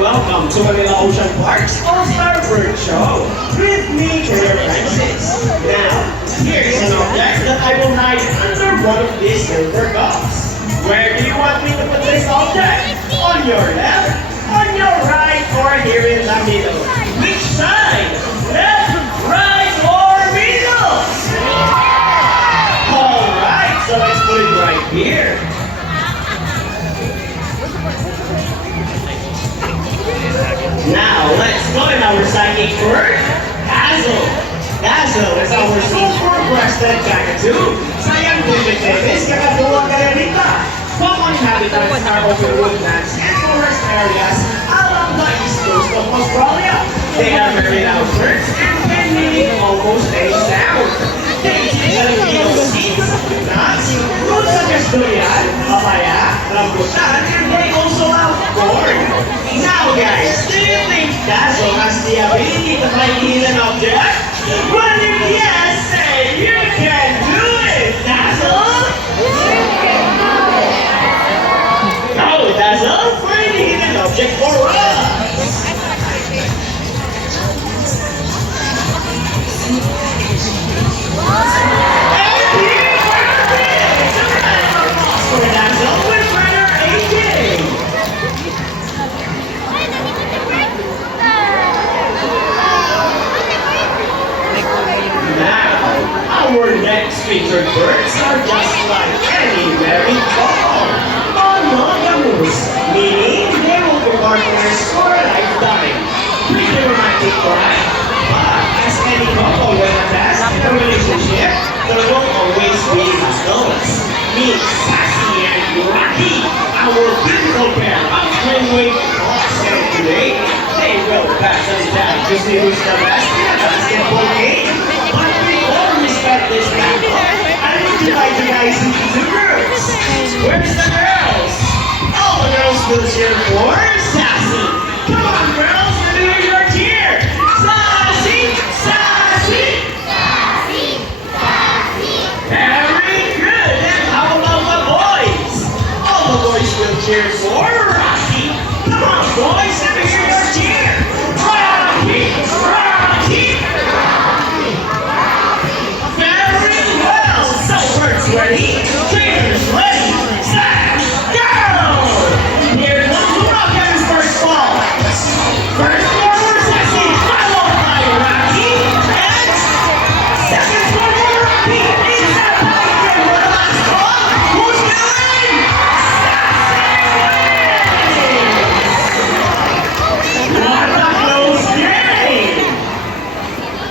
welcome to Manila Ocean Park's All-Star Bird Show with me, Mayor Francis. Now, here's an object that I will hide under one of these silver cups. Where do you want me to put this object? On your left, on your right, or here in the middle? Which side? Left, right, or middle? Alright, so let's put it right here. Now, let's go in our psychic word, Dazzle. Dazzle is our super-breasted cockatoo. Sayang Davis, kakatuwa ka rin dito. Common habitats are open woodlands and forest areas along the east coast of Australia. They are very loud birds and can make almost any sound. They eat Filipino seeds, nuts, fruits such as durian, papaya, rambutan, and they also love corn. Now guys, do you think Dazzle has the ability to find hidden objects? Well, if yes, say you can do it, Dazzle! Go, Dazzle, find the hidden object for us! Our next featured birds are just like any married couple. Monogamous, meaning they will be partners for a lifetime. Pretty romantic, right? But as any couple will attest in a relationship, there will always be hustles. Meet Sassy and Rocky, our beautiful pair of twin-wing hawks, and today they will battle it out to see who's the best in a basketball game. But before we start this battle, I need to divide you guys into two groups. Where's the girls? All the girls will cheer for Sassy. Come on, girls, let me hear your cheer. Sassy, Sassy, Sassy, Sassy. Very good. And how about the boys? All the boys will cheer for Rocky. Come on, boys, let me hear your cheer. Rocky, Rocky, Rocky. Very well. So birds ready, trainers ready, set, go! Here comes Rocky's first ball. First ball for Sassy, followed by Rocky, and second ball for Rocky. Is that tiger for the last ball? Who's winning? Sassy! What a close game!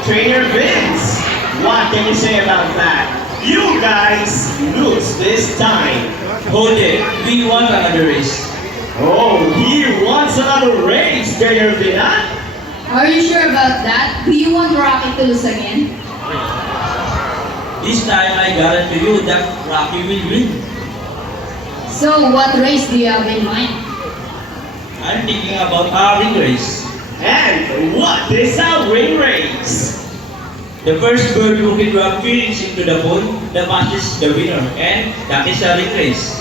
Trainer Vince, what can you say about that? You guys lose this time. Hold it, we want another race. Oh, he wants another race, Trainer Vince. Are you sure about that? Do you want Rocky to lose again? This time I guarantee you that Rocky will win. So, what race do you have in mind? I'm thinking about a ring race. And what is a ring race? The first bird who can drop feelings into the pool, the match is the winner, and that is a ring race.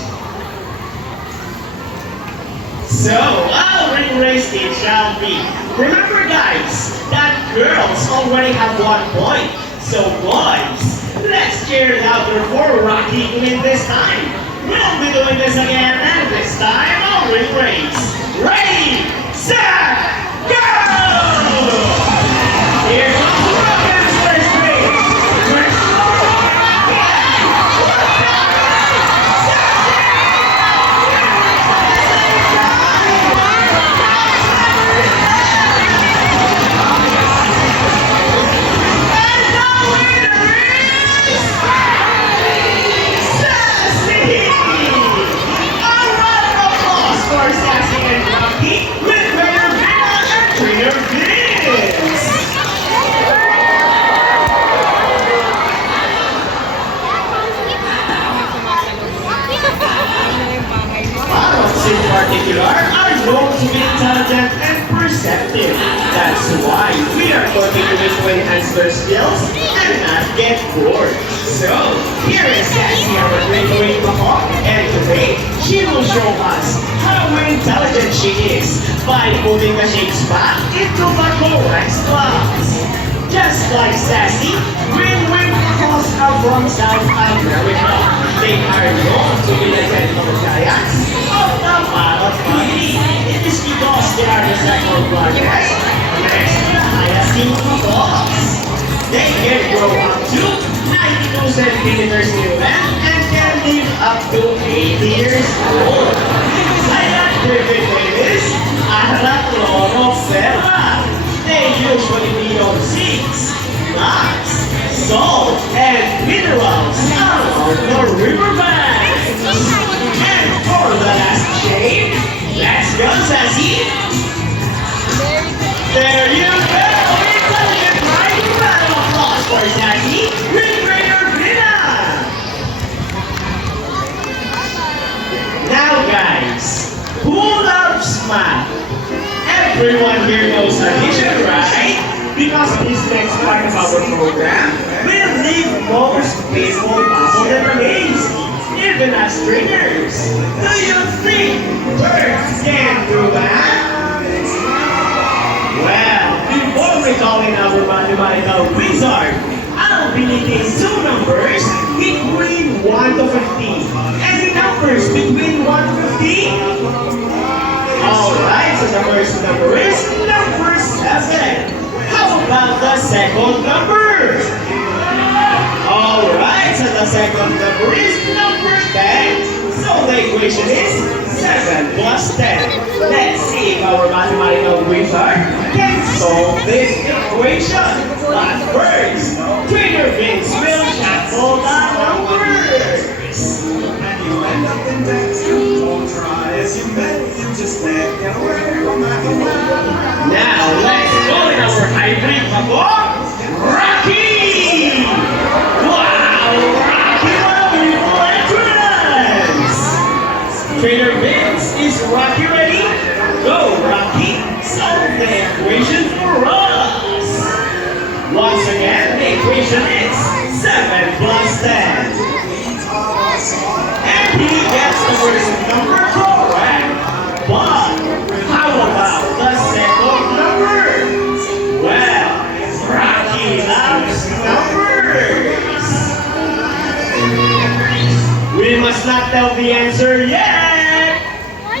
So, a ring race it shall be. Remember guys, that girls already have 1 point. So boys, let's cheer louder for Rocky to win this time. We'll be doing this again, and this time a ring race. Ready, set, go! Here comes Rocky's first race. First ball, Rocky. In particular, are known to be intelligent and perceptive. That's why we are continuing to enhance their skills and not get bored. So, here is Sassy, our great wing and today she will show us how to intelligent she is by putting the shapes back into the correct slots. Just like Sassy, green-winged mammals are from South America. They are known to be the technical giants of the parrot family. It is because they are the second largest next to the hyacinth mammals. They can grow up to 92 centimeters in length and can live up to 80 years old. Silent cricket babies are a chlorophylla. They usually feed on seeds, nuts, salt, and minerals along the riverbanks. And for the last shade, let's go, Sassy. There you go. Intelligent right? Round of applause for Sassy with greater freedom. Now, guys, who loves math? Everyone here knows addition, right? Because this next part of our program will leave most people puzzled and amazed, even as trainers. Do you think birds can do that? Well, before we call in our mathematical wizard, I'll be needing two numbers between 1 to 50. Any numbers between 1 to 50? Alright, so the first number is number 7. How about the second number? Alright, so the second number is number 10. So the equation is 7 plus 10. Let's see if our mathematical wizard can solve this equation. But first, Trainer Vince will shuffle the numbers. End up in debt, you won't try as you bet, you just let get away from mathematics. Now let's go in our hybrid couple, Rocky! Wow, Rocky, what a beautiful entrance! Trainer Vince, is Rocky ready? Go, Rocky! Solve the equation for us! Once again, the equation is 7 plus 10. And he gets the first number correct. But how about the second number? Well, Rocky loves numbers. We must not tell the answer yet.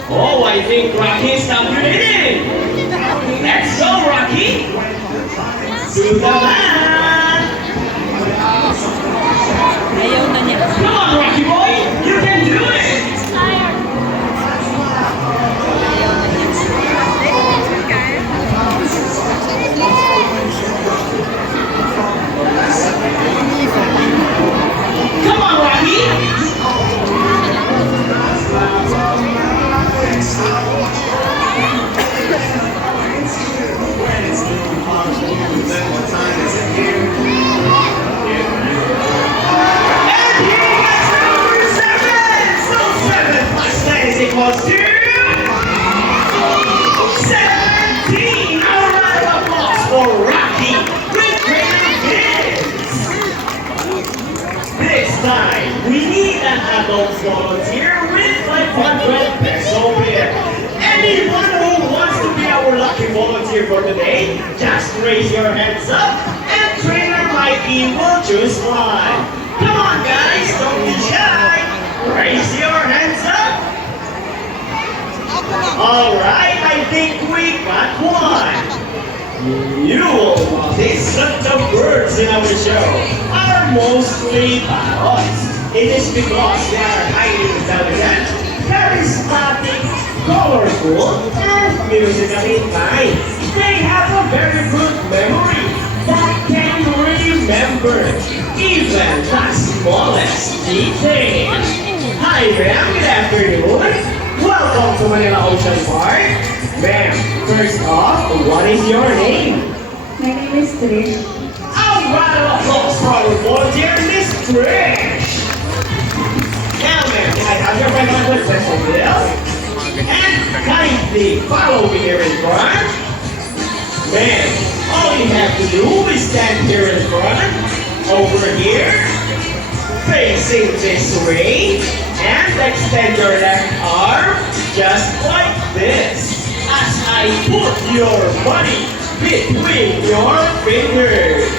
Oh, I think Rocky is calculating. Let's go, Rocky. Do the math. Ayaw na niya. Come on, Rocky boy. You can do it. Come on, Rocky. And he gets number 7. So 7 plus 10 is equals to 17. A round of applause for Rocky with great kids. This time, we need an adult volunteer with 500 peso bid. Anyone who wants to be our lucky volunteer for today, just raise your hands up and Trainer Mikey will choose one. Come on guys, don't be shy. Raise your hands up. Alright, I think we got one. You will notice that the birds in our show are mostly parrots. It is because they are highly intelligent, charismatic, colorful, and musically inclined. They have a very good memory that can remember even the smallest detail. Hi ma'am, good afternoon. Welcome to Manila Ocean Park. Ma'am, first off, what is your name? My name is Trish. A round of applause for our volunteer, Miss Trish. Now ma'am, can I have your 500 peso bill? And kindly follow me here in front. Ma'am, all you have to do is stand here in front, over here, facing this way, and extend your left arm just like this. As I put your money between your fingers.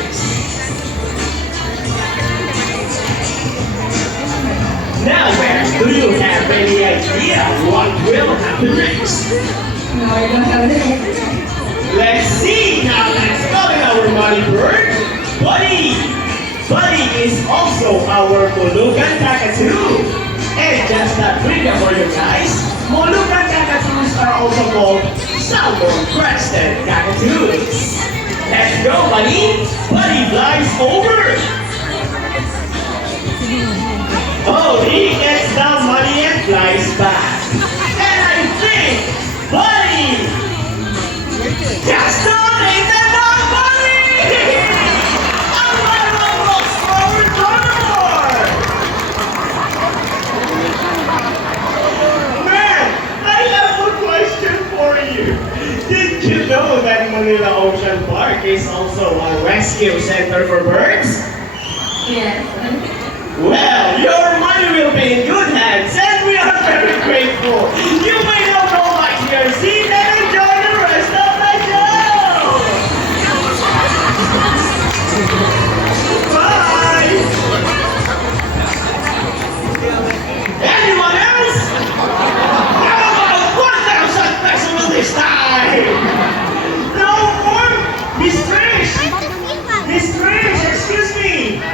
Now, man, do you have any idea what will happen next? No, I don't have it. Let's see. Now, let's call in our money bird, Buddy. Buddy is also our Molucan Kakatu. And just a trivia for you guys, Molucan Kakatus are also called salmon-crested Kakatus. Let's go, Buddy. Buddy flies over. Oh, he gets the money and flies back. And I think, Buddy, just donated the money! A lot of rocks forward Donor! Man, I have a question for you. Did you know that Manila Ocean Park is also a rescue center for birds? Yes. Well, your money will be in good hands, and we are very grateful. You may now go back to your seat and enjoy the rest of the show. Bye. Anyone else? How about 1,000 pesos this time? No more? Miss Trish! Miss Trish, excuse me.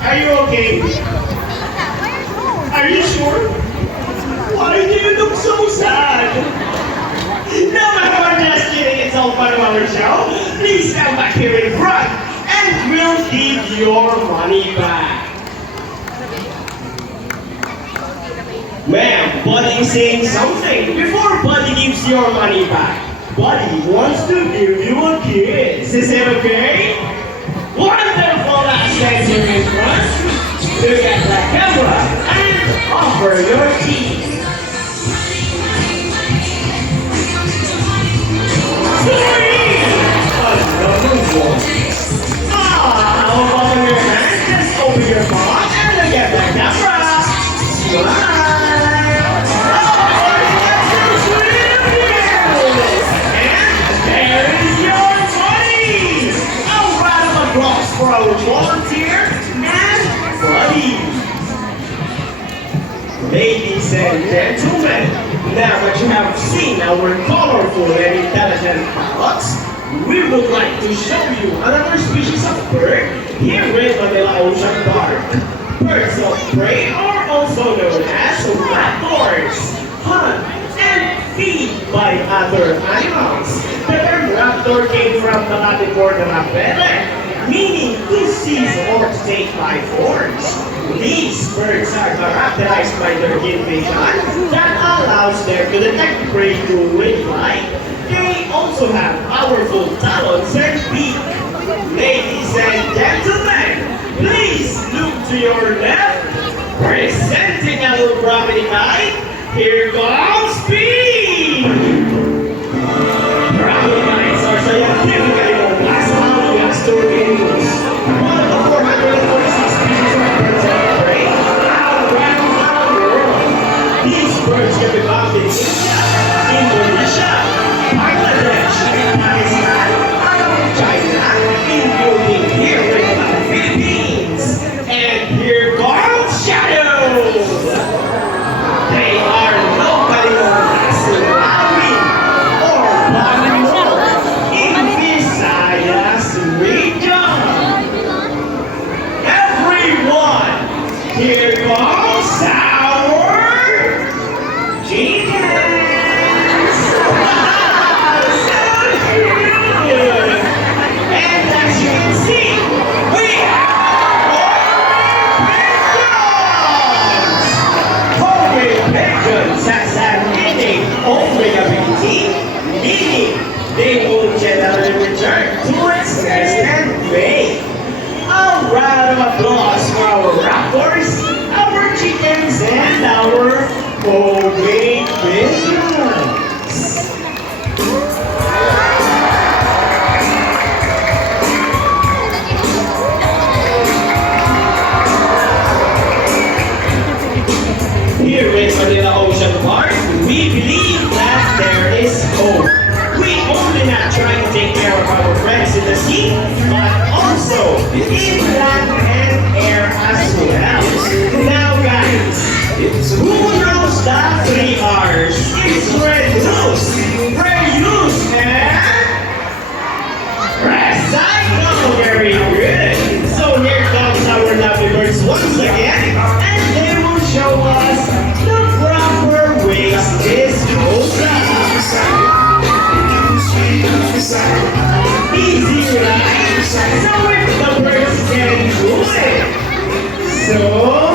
Are you okay? Are you sure? Why do you look so sad? No, I'm just kidding. It's all part of our show. Please come back here in front and we'll give your money back. Ma'am, Buddy is saying something. Before Buddy gives your money back, Buddy wants to give you a kiss. Is it okay? Wonderful, let's stand here in front. Look at the camera and offer your tea. Three! Another one. How about on your hand? Just open your mouth and look at the camera. Smile. Oh, that's so sweet of you. And there is your money. A round of applause for our volunteer and Buddy. Ladies and gentlemen, now that you have seen our colorful and intelligent parrots, we would like to show you another species of bird here in Manila Ocean Park. Birds of prey are also known as raptors, hunt and feed by other animals. The term raptor came from the Latin word rapere, meaning to seize or to take by force. These birds are characterized by their keen vision that allows them to detect prey through wing flight. They also have powerful talons and beak. Ladies and gentlemen, please look to your left. Presenting our gravity guide, here comes Speed! Gravity guides are scientifically known as Alias tornadoes. One of the 446 species of birds of prey around the world. These birds can be found in India, Indonesia, Bangladesh, Pakistan, and China, including here in the Philippines. And here comes Shadow! They are locally known as in land and air as well. Now guys, who knows the three R's? It's reduce, reuse, and recycle. Very good. So here comes our lovely birds once again, and they will show us the proper ways this goes on. Easy, right? So if the birds can do it, so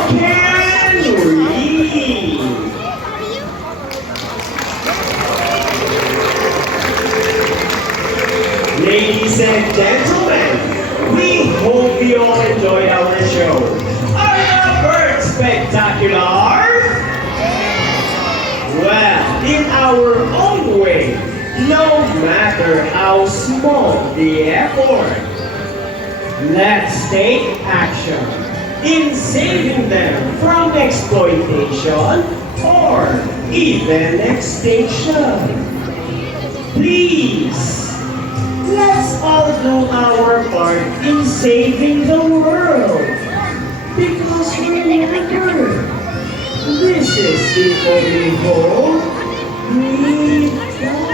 can we. Ladies and gentlemen, we hope you all enjoyed our show. Are the birds spectacular? Well, in our own way, no matter how small the effort, let's take action in saving them from exploitation or even extinction. Please, let's all do our part in saving the world. Because remember, this is the only home we have.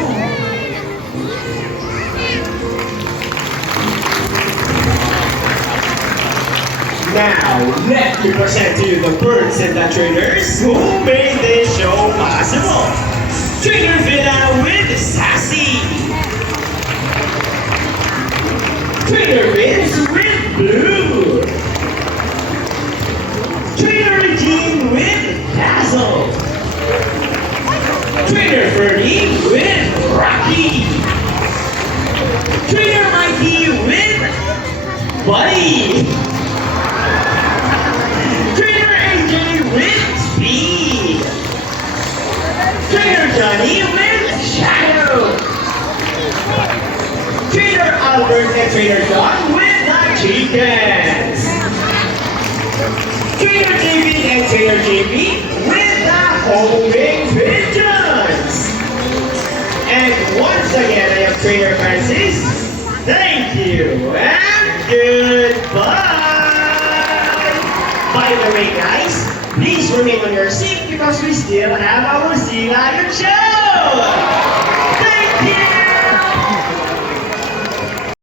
Now, let me present to you the birds and the trainers who made this show possible. Trainer Villa with Sassy. Trainer Vince with Blue. Trainer Regine with Dazzle. Trainer Fernie with Rocky. Trainer Mikey with Buddy. Trainer AJ with Speed. Trainer Johnny with Shadow. Trainer Albert and Trainer John with the Chickens. Trainer David and Trainer JP with the Homing Pigeons. And once again, I am Trainer Francis. Thank you and goodbye. By the way, guys, please remain on your seat because we still have our Sea Lion show.